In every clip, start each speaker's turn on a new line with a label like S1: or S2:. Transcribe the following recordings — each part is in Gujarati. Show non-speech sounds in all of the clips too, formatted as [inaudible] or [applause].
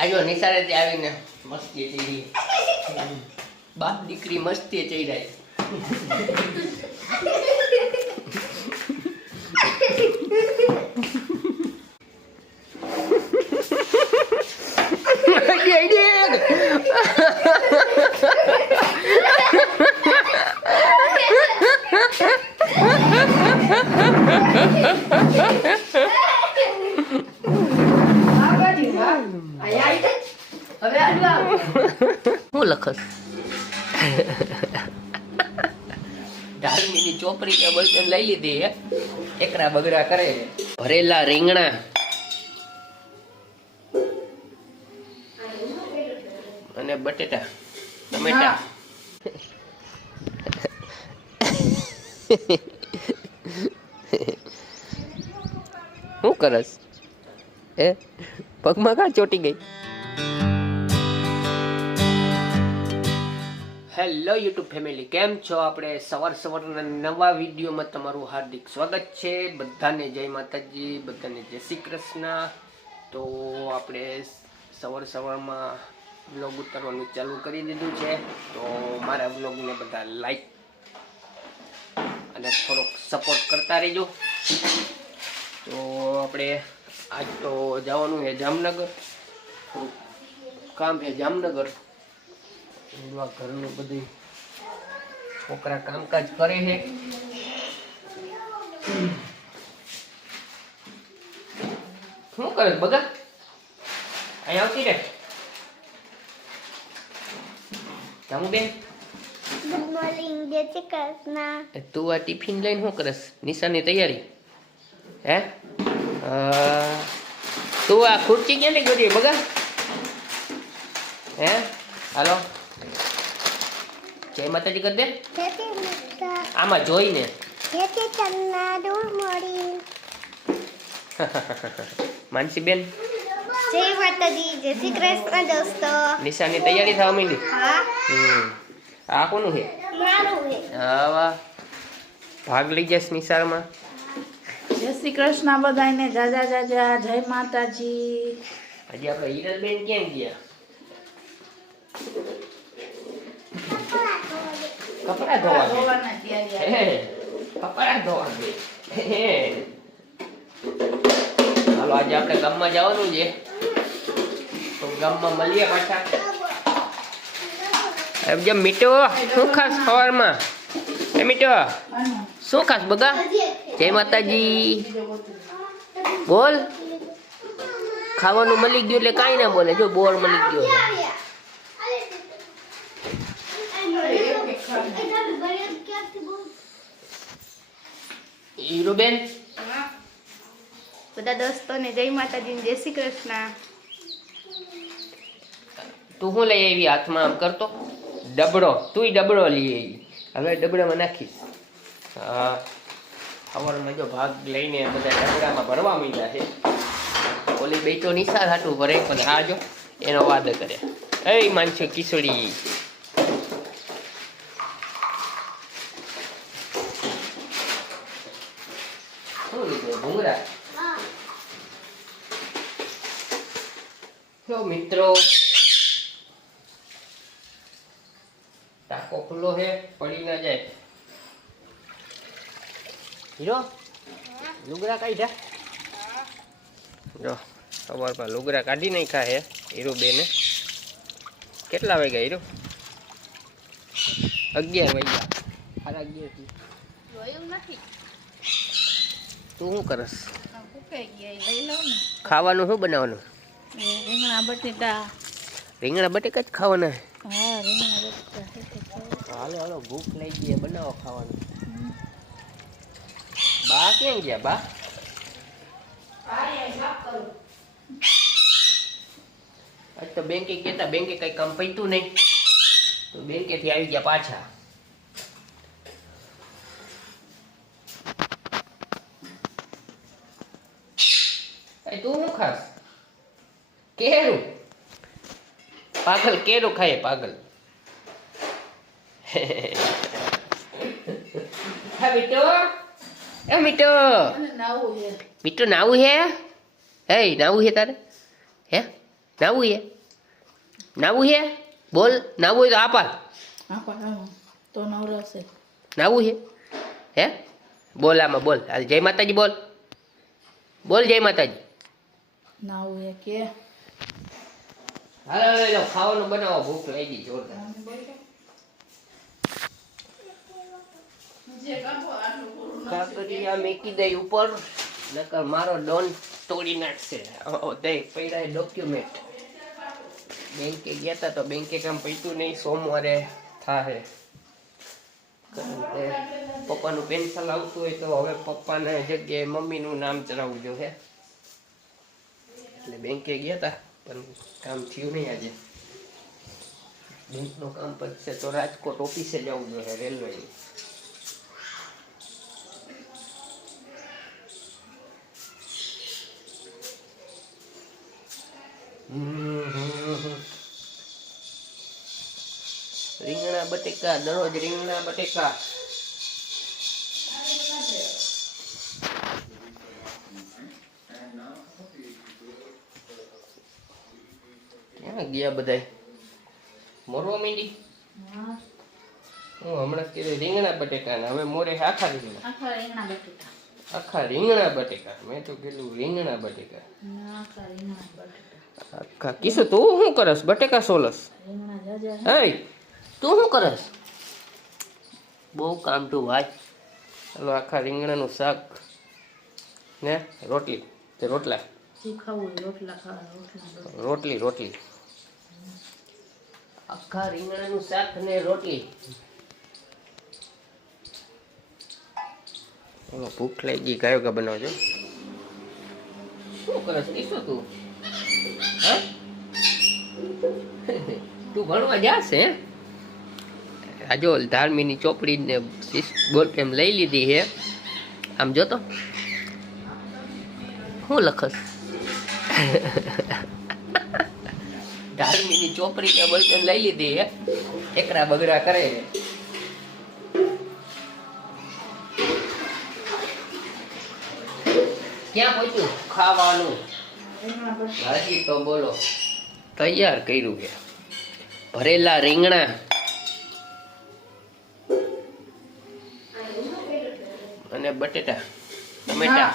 S1: આજો નિશાળેથી આવીને મસ્તી ચડી બાપ દીકરી મસ્તી ચડ્યા લખસ ધાર્મીની ચોપડી કે બોલપેન લઈ લીધી એકરા બગડા કરે ભરેલા રીંગણા. અને બટેટા, ટમેટા. શું કરસ? એ પગમાં કા ચોટી ગઈ? હેલો યુટ્યુબ ફેમિલી કેમ છો આપણે સવાર સવારના નવા વિડીયોમાં તમારું હાર્દિક સ્વાગત છે. બધાને જય માતાજી, બધાને જય શ્રી કૃષ્ણ. તો આપણે સવાર સવારમાં વ્લોગ ઉતારવાનું ચાલુ કરી દીધું છે. તો મારા વ્લોગને બધા લાઈક અને થોડોક સપોર્ટ કરતા રહેજો. તો આપણે આજ તો જવાનું છે જામનગર. કામ છે જામનગર. એવા ઘરનું બધું છોકરા કામકાજ કરે છે. શું કરે બગા? અહીંયા આવતી રે જામુ બેન? તું આ ટિફિન લઈને શું કરસ? નિશાની તૈયારી? હે? તું આ ખુરચી ક્યાંથી કરી બગા? હે? હાલો. જય માતાજી કરી દે. આમાં જોઈને. [laughs] માનસી બેન.
S2: જય માતાજી જય શ્રી કૃષ્ણ દોસ્તો.
S1: નિશાની તૈયારી થવા માંડી?
S2: હા.
S1: હમ. આ કોનું છે?
S2: મારું હે
S1: ભાગ લઈ જશ નિશાળમાં.
S3: જય શ્રી કૃષ્ણ બધાને જાજા જાજા જય માતાજી.
S1: આજે આપણે હિરલબેન ક્યાં ગયા? કપડા ધોવા
S3: ધોવાના
S1: હે, કપડા ધોવા હે. હાલો આજે આપણે ગામમાં જવાનું છે. તો ગામમાં મળીએ પાછા. એમ મીઠો? શું ખાસ સવારમાં? એ મીઠો? શું ખાસ બગા? જય માતાજી. બોલ. ખાવાનું મળી ગયું એટલે કાંઈ ના બોલે. જો બોર મળી ગયો છે. હીરુબેન
S2: બધા દોસ્તોને જય માતાજી જય શ્રી કૃષ્ણ.
S1: તું શું લઈ આવી હાથમાં આમ કરતો? ડબડો. તુંય ડબડો લઈ આવી. હવે ડબડામાં નાખીશ. હા. સવારમાં જો ભાગ લઈને બધા ડબડામાં ભરવા માંડ્યા છે. ઓલી બે તો નિશાળ હાટું ભરે પણ આ જો એનો વાદ કરે એ માનસો કિશોરી શું લીધું ભૂંગળા? જો મિત્રો. ટાંકો ખુલ્લો છે પડી ના જાય. હીરો લુગરા કાઢ્યા. જો સવારમાં લુગરા કાઢી નાખ્યા છે હીરો બેને કેટલા વાગ્યા હીરો? અગિયાર વાગ્યા. સાડા અગિયાર
S3: જોયું નથી.
S1: તું શું કરસ?
S3: ફૂકાઈ ગયા લઈ લઉં ને
S1: ખાવાનું શું બનાવવાનું?
S3: રીંગણા બટેટા.
S1: રીંગણા બટેકા જ ખાવાના?
S3: હા રીંગણા બટેટા
S1: હાલો હાલો ભૂખ લઈ ગઈ બનાવો ખાવાનું. બા ક્યાં ગયા બા? આજ તો બેંકે કહેતા બેંકે કઈ કામ પૈતું નહીં. તો બેંકેથી આવી ગયા પાછા એ તું શું ખાસ કેરું પાગલ કેરું ખાય પાગલ. હા મીઠો? મીઠો.
S3: નવું
S1: હે. હે? નાવું હે તારે? હે? નાવું હે? નાવું હે? બોલ નાવું હોય તો
S3: આવો તો નવરાશે.
S1: નાવું હે? હે? બોલ આમાં બોલ. જય માતાજી બોલ. બોલ જય માતાજી.
S3: નાવું હે કે?
S1: હાલો હાલો લો ખાવાનું બનાવો ભૂખ લાગી જોરદાર. કાકરિયા મેકી દઈ ઉપર નકર મારો ડોન તોડી નાખશે. ઓ દઈ પૈડા ડોક્યુમેન્ટ બેંકે ગયા હતા તો બેંકે કામ પૈતું નહીં સોમવારે થાહે. કારણ કે પપ્પાનું પેન્શન આવતું હોય તો હવે પપ્પાને જગ્યાએ મમ્મીનું નામ ચડાવવું જોઈએ. એટલે બેંકે ગયા હતા કામ થયું નહીં આજે. બેંકનું કામ પતશે તો રાજકોટ ઓફિસે જવું જોઈએ રેલવેની. રીંગણા બટેકા, દરરોજ રીંગણા બટેકા. ક્યાં ગયા બધાય? મોરવા માંડી?
S3: હું
S1: હમણાં કીધું રીંગણા બટેકા ને હવે મોરે આખા રીંગણા.
S3: આખા રીંગણા બટેટા
S1: આખા રીંગણા બટેકા મેં તો કીધું રીંગણા બટેકા.
S3: આખા
S1: કીશું તું શું કરસ? બટેકા સોલસ. હે તું શું કરસ? બહુ કામ તું ભાઈ ચાલો આખા રીંગણાનું શાક. ને રોટલી તે રોટલા.
S3: રોટલી રોટલી.
S1: આખા રીંગણાનું શાક ને રોટલી. ઓલો ભૂખ લાગી ગાયો ગા બનાવજો. શું કરસ કીશું તું? હા? તું ભણવા જાશે હે? આ જો ધાર્મીની ચોપડી ને બોલ એમ લઈ લીધી હે? આમ જો તો શું લખસ? ધાર્મીની ચોપડી કે બળતણ લઈ લીધી હે. એકરા બગડા કરે છે. ક્યાં પહોંચ્યું? ખાવાનું. હજી તો બોલો. તૈયાર કર્યું કે. ભરેલા રીંગણા. અને બટેટા ટમેટા.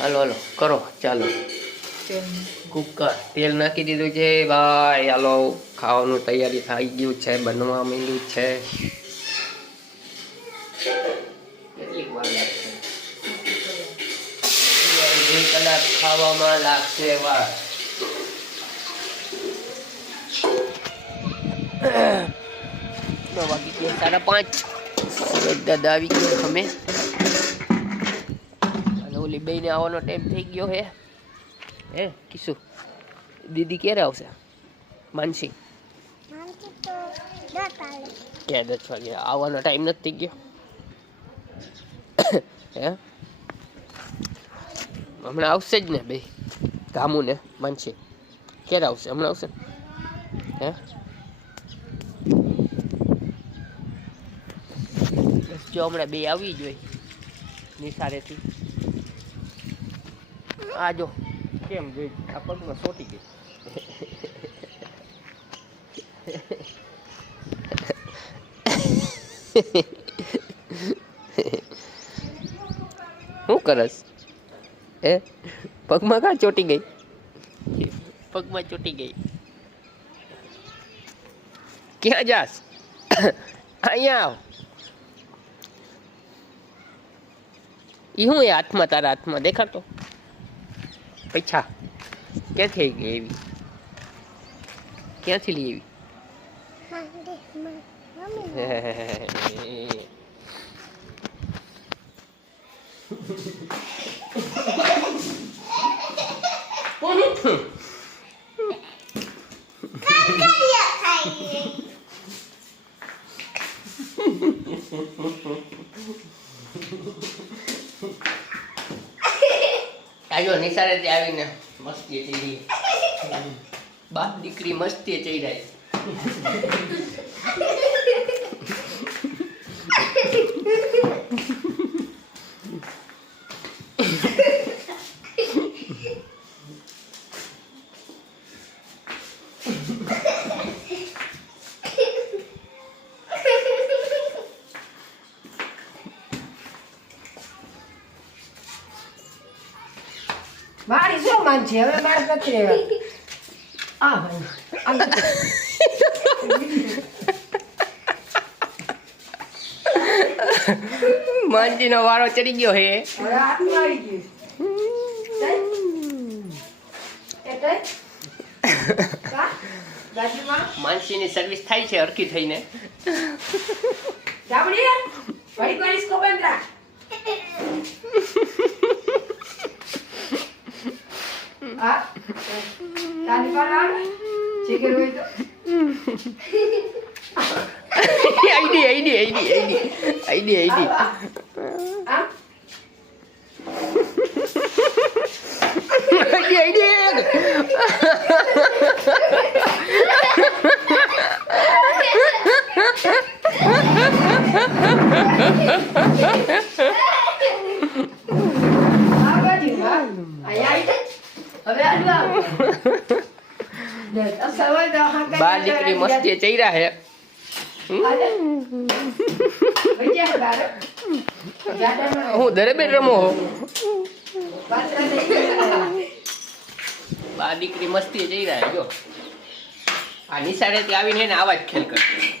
S1: હાલો હાલો કરો ચાલો. કુકર. તેલ નાખી દીધું છે, ભાઈ, હાલો, ખાવાનું તૈયારી થઈ ગયું છે, બનવા માંડ્યું છે. બે કલાક ખાવામાં લાગશે વાગી સાડા પાંચ. દાદા આવી ગયો અમે. ઓલી બેને આવવાનો ટાઈમ થઈ ગયો હે હે કિશુ દીદી ક્યારે આવશે? માનસી? ક્યાં દસ વાગે? આવવાનો ટાઈમ નથી થઈ ગયો. હે? હમણાં આવશે જ ને બે ગામું ને માનસી. ક્યારે આવશે? હમણાં આવશે? હે? જો હમણાં બે આવી જ હોય નિશાળેથી. આ જો. કેમ જોઈ આ પગમાં સોટી ગઈ? શું કરસ? એ પગમાં કાં ચોટી ગઈ? પગમાં ચોટી ગઈ. ક્યાં જાસ? અહીંયા આવ. એ હું એ હાથમાં તારા હાથમાં દેખાડતો? પૈસા ક્યાંથી આવી એવી ક્યાંથી લઈ આવી
S2: કાકરિયા ખાઈએ
S1: આજો નિશાળેથી આવીને મસ્તી ચડી બાપ દીકરી મસ્તી ચડાય
S4: મારી શું માન છે હવે મારે નથી રહેવા આ ભાઈ. આ
S1: વારો ચડી ગયો હે.
S4: માનસી?
S1: માનસીની સર્વિસ થાય છે હરખી થઈને.
S4: જામડી? ભાઈ કરીશ કોબંદરા? હા? તારી પાસે આવે? ચીકર હોય તો?
S1: ID ID ID ID ID ID
S4: આ, આ.
S1: આઈડી આઈડી
S4: આ બાજુ, હા. અહીંયા આવી જા. હવે આડું આવ. લે, આ સવાલ તો હા કાંઈ
S1: મસ્તી ચૈરા હે
S4: જા
S1: હું દરેબેન રમો હો. બાર દીકરી મસ્તી જઈ હે જો. આ નિશાળેથી આવીને આવા જ ખેલ કરતી